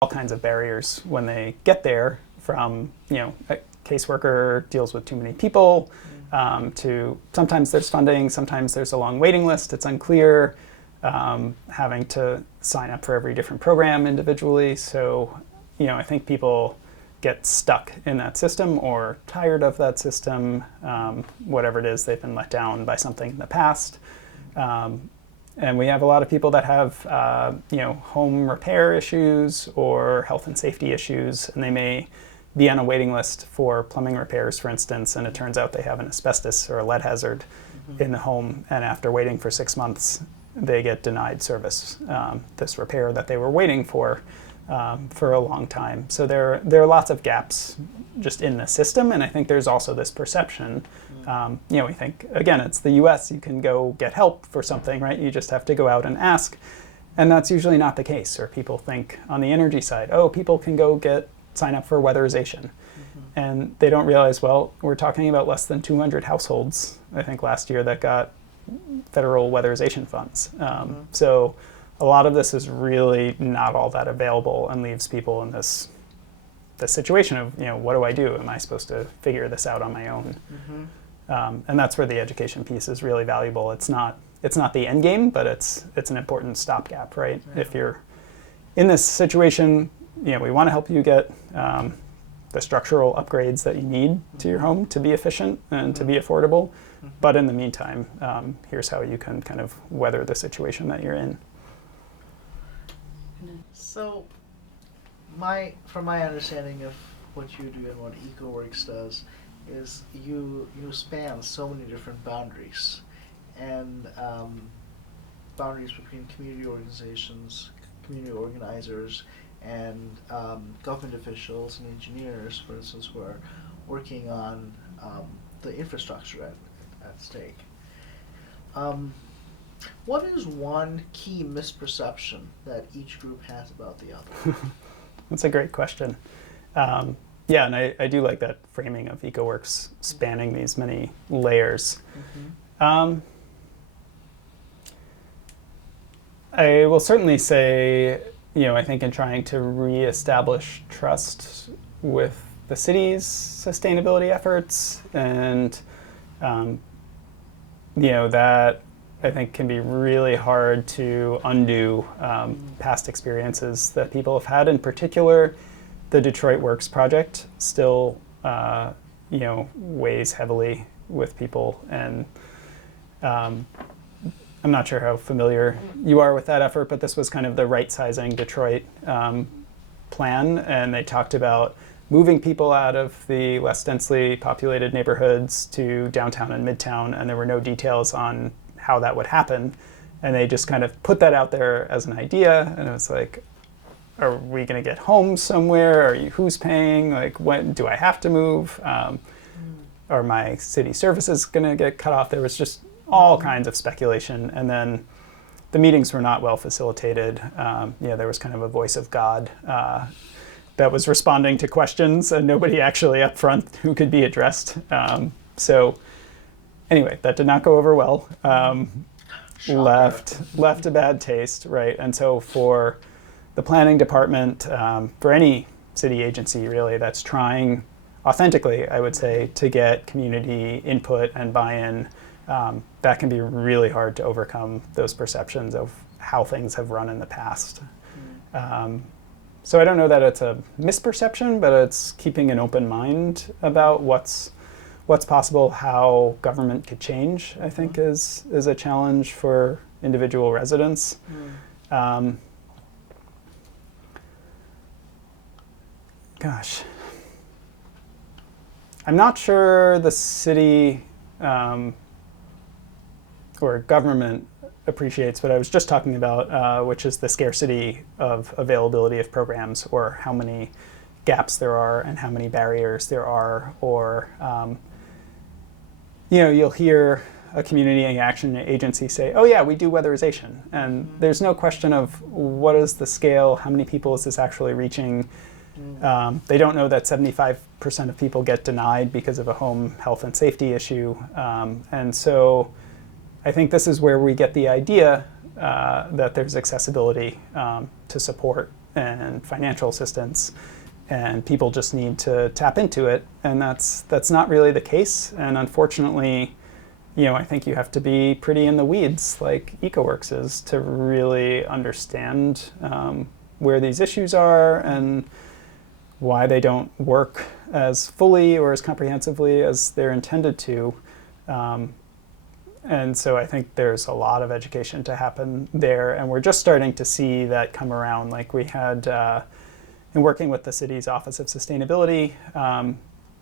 all kinds of barriers when they get there, from, a caseworker deals with too many people, to sometimes there's funding, sometimes there's a long waiting list, it's unclear, having to sign up for every different program individually. So, I think people get stuck in that system or tired of that system, whatever it is, they've been let down by something in the past. And we have a lot of people that have, home repair issues or health and safety issues, and they may be on a waiting list for plumbing repairs, for instance, and it turns out they have an asbestos or a lead hazard in the home, and after waiting for 6 months, they get denied service, this repair that they were waiting for a long time. So there are lots of gaps just in the system, and I think there's also this perception. We think, again, it's the US, you can go get help for something, right? You just have to go out and ask. And that's usually not the case. Or people think on the energy side, people can go sign up for weatherization. And they don't realize, well, we're talking about less than 200 households, I think, last year that got federal weatherization funds. So a lot of this is really not all that available and leaves people in this situation of, what do I do? Am I supposed to figure this out on my own? And that's where the education piece is really valuable. It's not the end game, but it's an important stopgap, right? Yeah. If you're in this situation, we want to help you get the structural upgrades that you need to your home to be efficient and to be affordable. But in the meantime, here's how you can kind of weather the situation that you're in. So, from my understanding of what you do and what EcoWorks does, is you span so many different boundaries, and boundaries between community organizations, community organizers, and government officials and engineers, for instance, who are working on the infrastructure at stake. What is one key misperception that each group has about the other? That's a great question. Yeah, and I do like that framing of EcoWorks spanning these many layers. I will certainly say, I think in trying to reestablish trust with the city's sustainability efforts, and that I think can be really hard to undo past experiences that people have had. In particular, the Detroit Works project still, weighs heavily with people, and I'm not sure how familiar you are with that effort, but this was kind of the right-sizing Detroit plan, and they talked about moving people out of the less densely populated neighborhoods to downtown and midtown, and there were no details on how that would happen, and they just kind of put that out there as an idea, and it was like, are we going to get homes somewhere? Who's paying? Like, when do I have to move? Are my city services going to get cut off? There was just all kinds of speculation, and then the meetings were not well facilitated. There was kind of a voice of God that was responding to questions, and nobody actually up front who could be addressed. So anyway, that did not go over well. Left a bad taste, right? And so for the planning department, for any city agency really that's trying authentically, I would say, to get community input and buy-in, that can be really hard to overcome those perceptions of how things have run in the past. So I don't know that it's a misperception, but it's keeping an open mind about what's possible, how government could change, I think is a challenge for individual residents. Gosh, I'm not sure the city or government appreciates what I was just talking about, which is the scarcity of availability of programs, or how many gaps there are and how many barriers there are, or you'll hear a community action agency say, oh yeah, we do weatherization, and there's no question of what is the scale, how many people is this actually reaching. They don't know that 75% of people get denied because of a home health and safety issue. And so I think this is where we get the idea that there's accessibility to support and financial assistance, and people just need to tap into it. And that's not really the case. And unfortunately, I think you have to be pretty in the weeds, like EcoWorks is, to really understand where these issues are and why they don't work as fully or as comprehensively as they're intended to. And so I think there's a lot of education to happen there, and we're just starting to see that come around. Like we had, in working with the city's Office of Sustainability,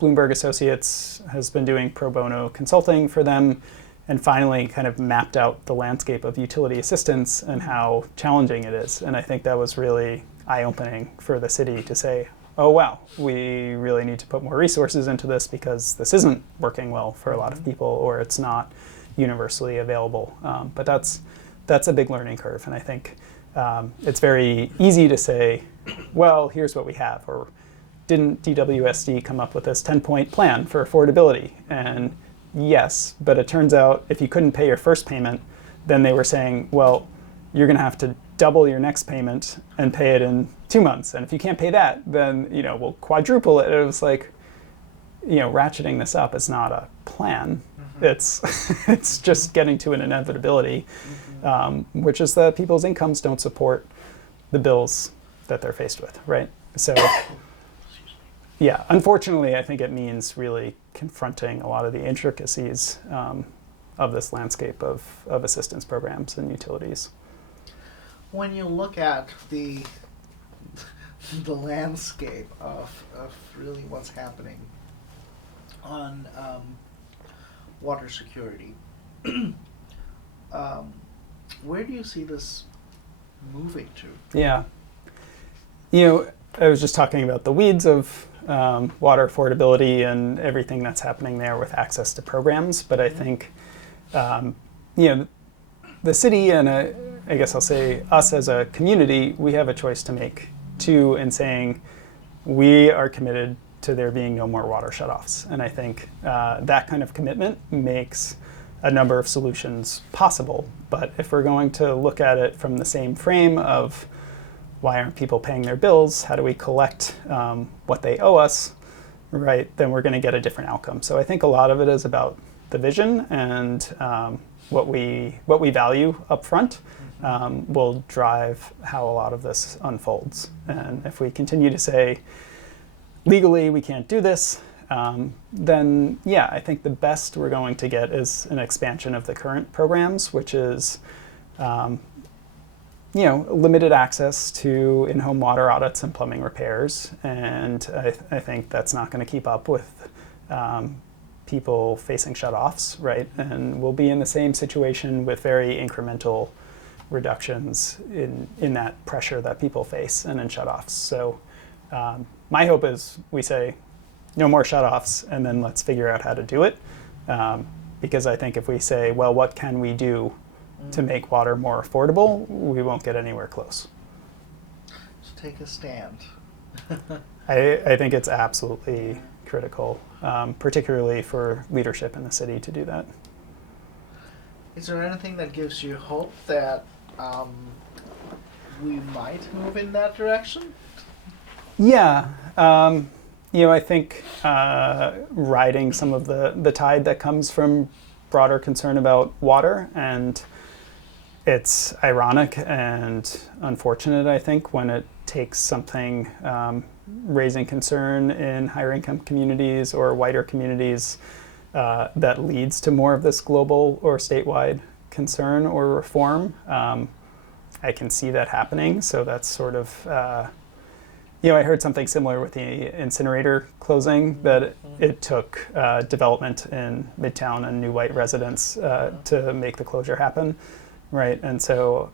Bloomberg Associates has been doing pro bono consulting for them and finally kind of mapped out the landscape of utility assistance and how challenging it is. And I think that was really eye-opening for the city to say, oh wow, we really need to put more resources into this because this isn't working well for a lot of people, or it's not universally available. But that's a big learning curve, and I think it's very easy to say, well, here's what we have, or didn't DWSD come up with this 10-point plan for affordability? And yes, but it turns out if you couldn't pay your first payment, then they were saying, well, you're going to have to double your next payment and pay it in 2 months. And if you can't pay that, then we'll quadruple it. It was like, ratcheting this up is not a plan. It's just getting to an inevitability, which is that people's incomes don't support the bills that they're faced with, right? So, yeah, unfortunately, I think it means really confronting a lot of the intricacies of this landscape of assistance programs and utilities. When you look at the landscape of really what's happening on water security, where do you see this moving to? Yeah. I was just talking about the weeds of water affordability and everything that's happening there with access to programs, but I think, the city and I guess I'll say us as a community, we have a choice to make too in saying we are committed to there being no more water shutoffs. And I think that kind of commitment makes a number of solutions possible. But if we're going to look at it from the same frame of why aren't people paying their bills, how do we collect what they owe us, right, then we're going to get a different outcome. So I think a lot of it is about the vision and what we value up front will drive how a lot of this unfolds. And if we continue to say, legally we can't do this, then yeah, I think the best we're going to get is an expansion of the current programs, which is limited access to in-home water audits and plumbing repairs. And I think that's not going to keep up with people facing shutoffs, right? And we'll be in the same situation with very incremental reductions in that pressure that people face and in shutoffs. So my hope is we say no more shutoffs and then let's figure out how to do it. Because I think if we say, well, what can we do to make water more affordable, we won't get anywhere close. So take a stand. I think it's absolutely critical, particularly for leadership in the city to do that. Is there anything that gives you hope that we might move in that direction? Yeah. I think riding some of the tide that comes from broader concern about water, and it's ironic and unfortunate, I think, when it takes something raising concern in higher income communities or whiter communities that leads to more of this global or statewide concern or reform. I can see that happening, so that's sort of, I heard something similar with the incinerator closing, that it took development in Midtown and new white residents to make the closure happen, right? And so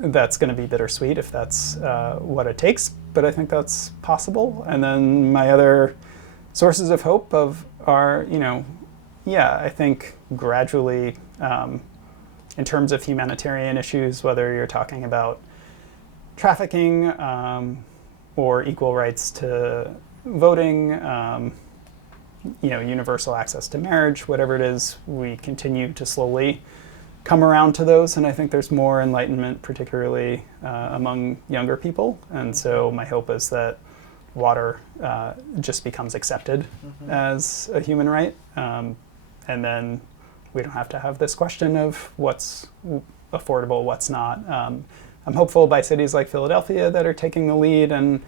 that's going to be bittersweet if that's what it takes, but I think that's possible. And then my other sources of hope are, I think gradually, in terms of humanitarian issues, whether you're talking about trafficking or equal rights to voting, universal access to marriage, whatever it is, we continue to slowly come around to those, and I think there's more enlightenment, particularly among younger people. And so my hope is that water just becomes accepted as a human right, and then we don't have to have this question of what's affordable, what's not. I'm hopeful by cities like Philadelphia that are taking the lead and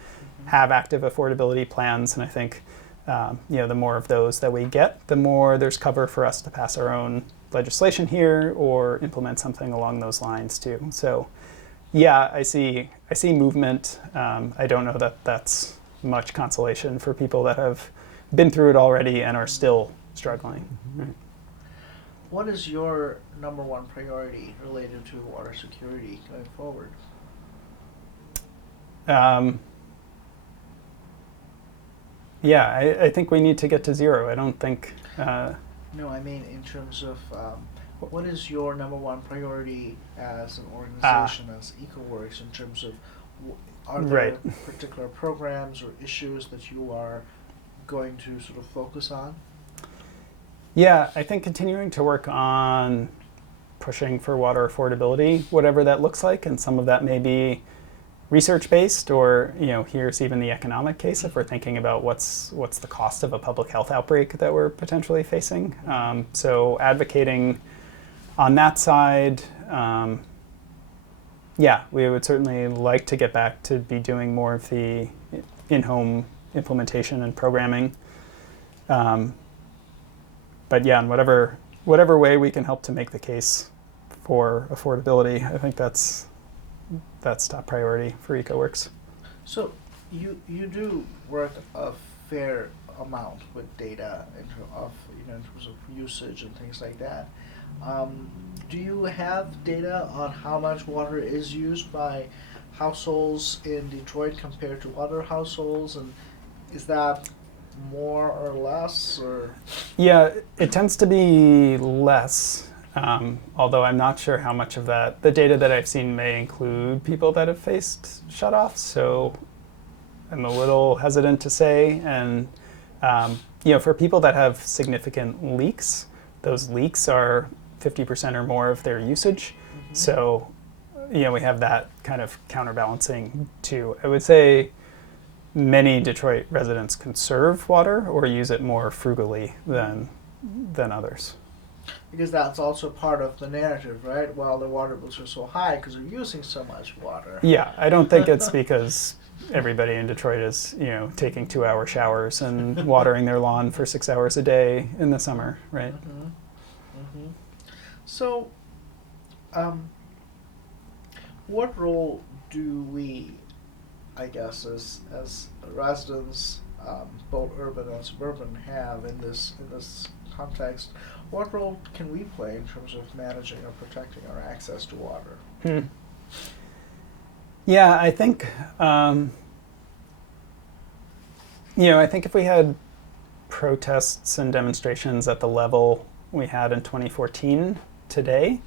have active affordability plans, and I think the more of those that we get, the more there's cover for us to pass our own legislation here or implement something along those lines too. So yeah, I see movement. I don't know that that's much consolation for people that have been through it already and are still struggling. Right? What is your number one priority related to water security going forward? I think we need to get to zero. I don't think... No, I mean in terms of what is your number one priority as an organization, as EcoWorks, in terms of are there particular programs or issues that you are going to sort of focus on? Yeah, I think continuing to work on pushing for water affordability, whatever that looks like, and some of that may be research-based, or here's even the economic case if we're thinking about what's the cost of a public health outbreak that we're potentially facing. So advocating on that side, we would certainly like to get back to be doing more of the in-home implementation and programming. But yeah, in whatever way we can help to make the case for affordability, I think that's top priority for EcoWorks. So you do work a fair amount with data in terms of usage and things like that. Do you have data on how much water is used by households in Detroit compared to other households, and is that more or less, or? Yeah, it tends to be less. Although I'm not sure how much of that, the data that I've seen may include people that have faced shutoffs, so I'm a little hesitant to say. And for people that have significant leaks, those leaks are 50% or more of their usage. So we have that kind of counterbalancing too. I would say many Detroit residents conserve water or use it more frugally than others. Because that's also part of the narrative, right? Well, the water bills are so high because they're using so much water. Yeah, I don't think it's because everybody in Detroit is, taking 2-hour showers and watering their lawn for 6 hours a day in the summer, right? So, what role do we, I guess, as residents, both urban and suburban, have in this context? What role can we play in terms of managing or protecting our access to water? Yeah, I think I think if we had protests and demonstrations at the level we had in 2014 today,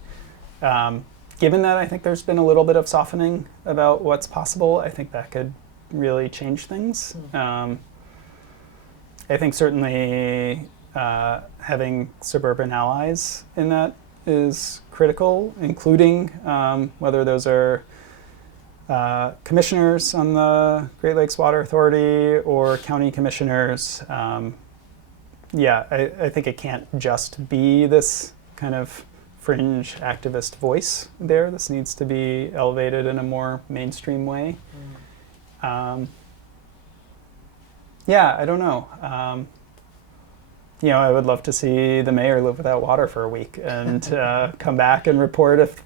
given that I think there's been a little bit of softening about what's possible, I think that could really change things. I think certainly having suburban allies in that is critical, including whether those are commissioners on the Great Lakes Water Authority or county commissioners. I think it can't just be this kind of fringe activist voice there. This needs to be elevated in a more mainstream way. I don't know. I would love to see the mayor live without water for a week and come back and report if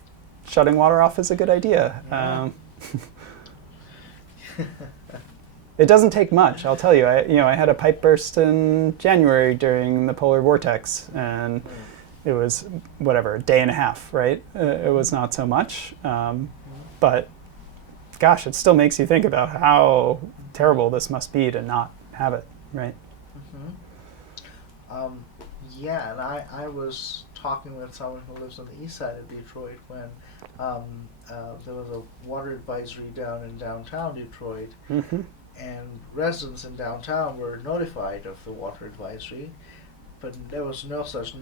shutting water off is a good idea. It doesn't take much, I'll tell you. I had a pipe burst in January during the polar vortex, and it was a day and a half, right? It was not so much, but gosh, it still makes you think about how terrible this must be to not have it, right? And I was talking with someone who lives on the east side of Detroit when there was a water advisory down in downtown Detroit, and residents in downtown were notified of the water advisory, but there was no such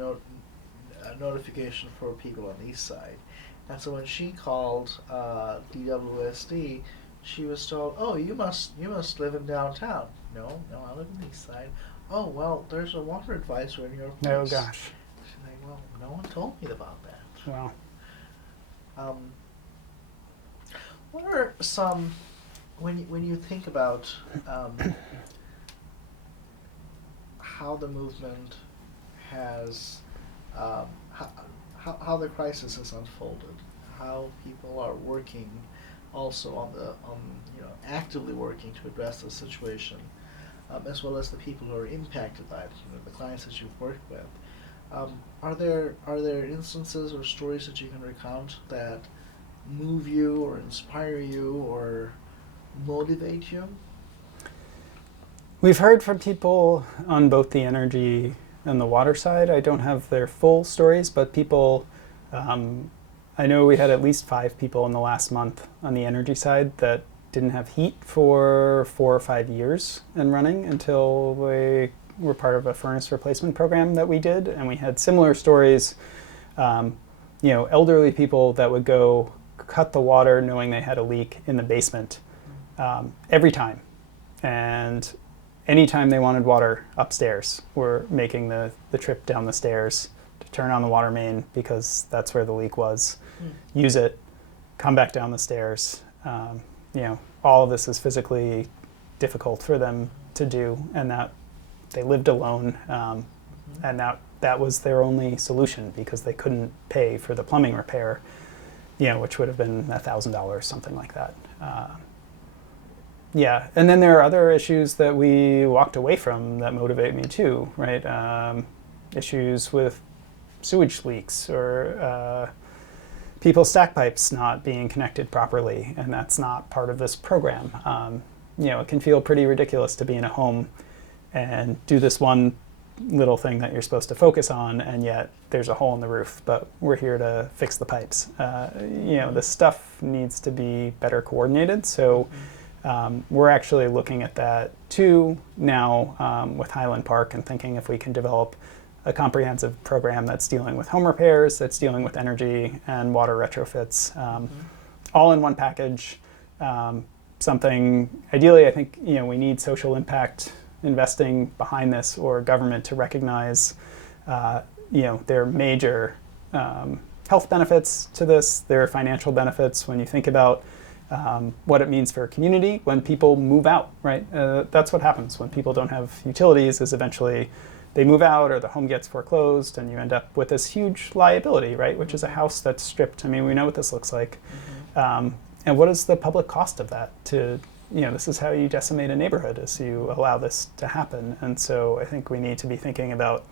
a notification for people on the east side. And so when she called DWSD, she was told, "Oh, you must live in downtown." No, no, I live in the east side. "Oh, well, there's a water advisory in your place." Oh gosh. She's like, "Well, no one told me about that." Wow. Um, what are some when you think about how the movement has how the crisis has unfolded, how people are working also on actively working to address the situation, as well as the people who are impacted by it, the clients that you've worked with. Are there instances or stories that you can recount that move you or inspire you or motivate you? We've heard from people on both the energy and the water side. I don't have their full stories, but people, I know we had at least 5 people in the last month on the energy side that didn't have heat for 4 or 5 years and running until we were part of a furnace replacement program that we did. And we had similar stories, elderly people that would go cut the water knowing they had a leak in the basement every time. And anytime they wanted water upstairs, were making the trip down the stairs to turn on the water main because that's where the leak was, use it, come back down the stairs. All of this is physically difficult for them to do, and that they lived alone, and that was their only solution because they couldn't pay for the plumbing repair, which would have been $1,000, something like that. Yeah, and then there are other issues that we walked away from that motivate me too, right? Issues with sewage leaks or people's stack pipes not being connected properly, and that's not part of this program. It can feel pretty ridiculous to be in a home and do this one little thing that you're supposed to focus on, and yet there's a hole in the roof, but we're here to fix the pipes. This stuff needs to be better coordinated, so we're actually looking at that too now with Highland Park and thinking if we can develop a comprehensive program that's dealing with home repairs, that's dealing with energy and water retrofits, all in one package. Something, ideally, I think, we need social impact investing behind this, or government to recognize, there are major health benefits to this. There are financial benefits when you think about what it means for a community when people move out, right? That's what happens when people don't have utilities, is eventually they move out or the home gets foreclosed and you end up with this huge liability, right? Which is a house that's stripped. I mean, we know what this looks like. And what is the public cost of that? This is how you decimate a neighborhood, is you allow this to happen. And so I think we need to be thinking about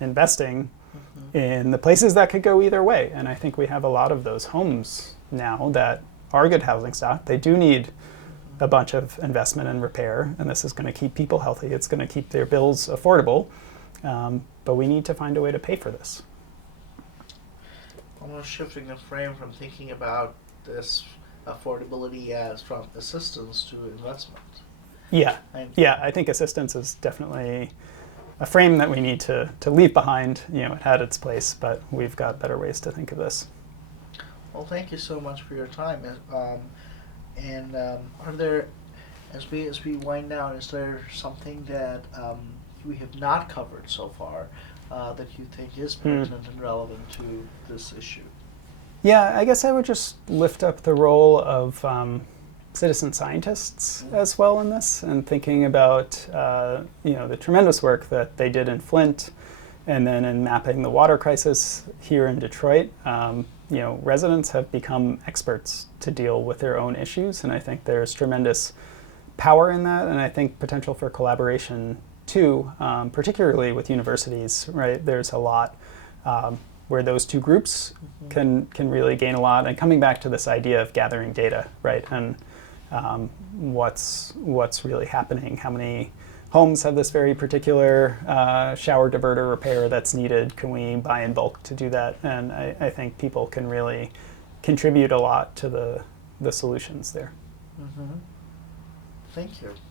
investing in the places that could go either way. And I think we have a lot of those homes now that are good housing stock. They do need a bunch of investment and repair, and this is going to keep people healthy. It's going to keep their bills affordable, but we need to find a way to pay for this. Almost shifting the frame from thinking about this affordability as from assistance to investment. Yeah, I think assistance is definitely a frame that we need to leave behind. It had its place, but we've got better ways to think of this. Well, thank you so much for your time. Are there, as we wind down, is there something that we have not covered so far that you think is pertinent and relevant to this issue? Yeah, I guess I would just lift up the role of citizen scientists as well in this, and thinking about the tremendous work that they did in Flint, and then in mapping the water crisis here in Detroit. Residents have become experts to deal with their own issues, and I think there's tremendous power in that, and I think potential for collaboration too, particularly with universities, right? There's a lot where those two groups can really gain a lot. And coming back to this idea of gathering data, right? And what's really happening, how many homes have this very particular shower diverter repair that's needed? Can we buy in bulk to do that? And I think people can really contribute a lot to the solutions there. Thank you.